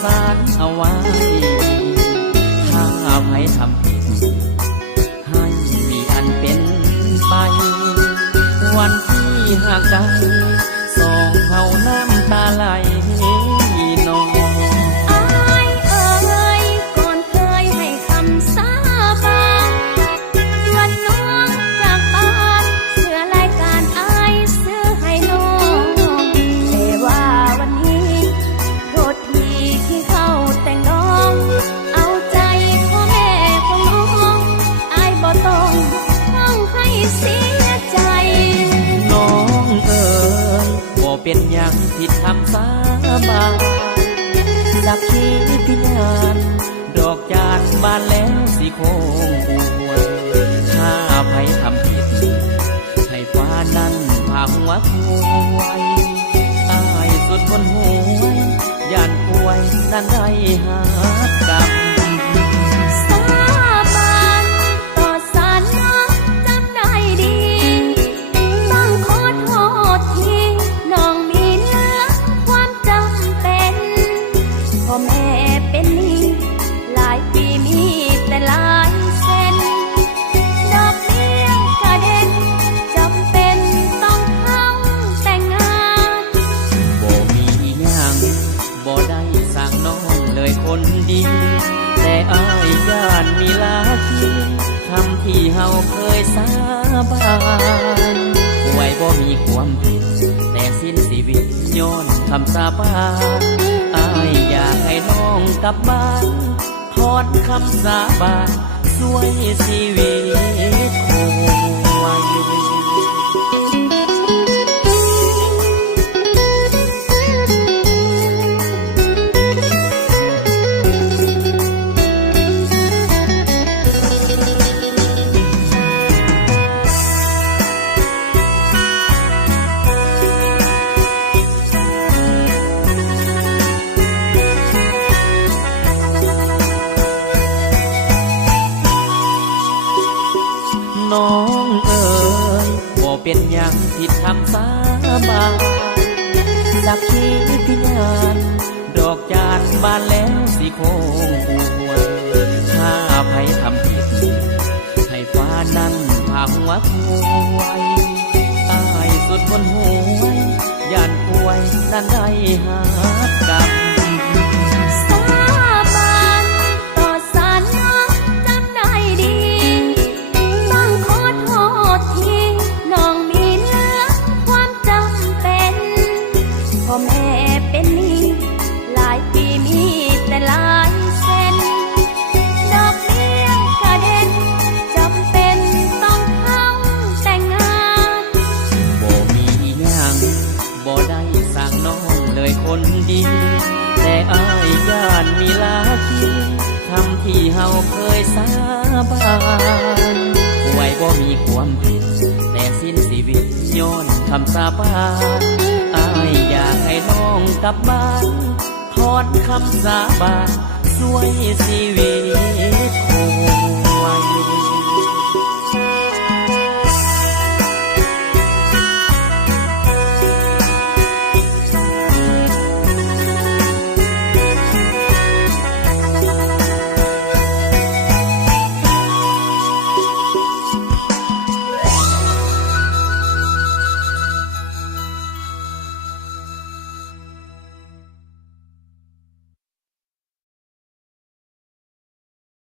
สารเอาไว้ถ้าอภัยทำผิดให้มีอันเป็นไปวันที่ห่างไกลสองเฮาน้ำตาไหลนองอายเอ่ยก่อนเคยให้คำสาบานวันน้องจากบ้านเสื้อรายการอายซื้อให้น้องแต่ว่าวันนี้โทษทีที่เข้าแต่งน้องเอาใจพ่อแม่ของน้องอายบ่ต้องให้เสียใจน้องเอ๋ยบ่เป็นหยังผิดคำสาบานสักขีพยานดอกจานบานแล้วสิโคงอวยถ้าอภัยทำผิดให้ฟ้านั้นพาหัวควายอายสุดคนหวยย่านป่วยนั้นได้หากรรมสาบานต่อสารน้องจำได้ดีต้องขอโทษทีน้องมีเหลือความจำเป็นพ่อแม่เป็นหนี้หลายปีมีแต่หลายเส้นดอกเบี้ยกระเด็นจำเป็นต้องเข้าแต่งงานบ่มีหยังบ่ได้สั่งน้องเลยคนดีแต่อายย่านมีลาคีคำที่เฮาเคยสาบานไว้บ่มีความผิดแต่สิ้นชีวิตย้อนคำสาบานอายอยากให้น้องกลับบ้านถอนคำสาบานช่วยชีวิตคงไว้ น้องเอ๋ยบ่เป็นหยังผิดคำสาบานสักขีพยานดอกจานบานแล้วสิโคงอวยถ้าอภัยทำผิดให้ฟ้านั้นพาหัวควายอายสุดคนหวยย่านป่วยนั้นได้หากรรมสาบานต่อสารน้องจำได้ดีต้องขอโทษทีน้องมีเหลือความจำเป็นพ่อแม่เป็นหนี้หลายปีมีแต่หลายเส้นดอกเบี้ยกระเด็นจำเป็นต้องเข้าแต่งงานบ่มีหยังบ่ได้สั่งน้องเลยคนดีแต่อายย่านมีลาคีคำที่เฮาเคยสาบานไว้บ่มีความผิดแต่สิ้นชีวิตย้อนคำสาบานอายอยากให้น้องกลับบ้านถอนคำสาบานช่วยชีวิตคงไว้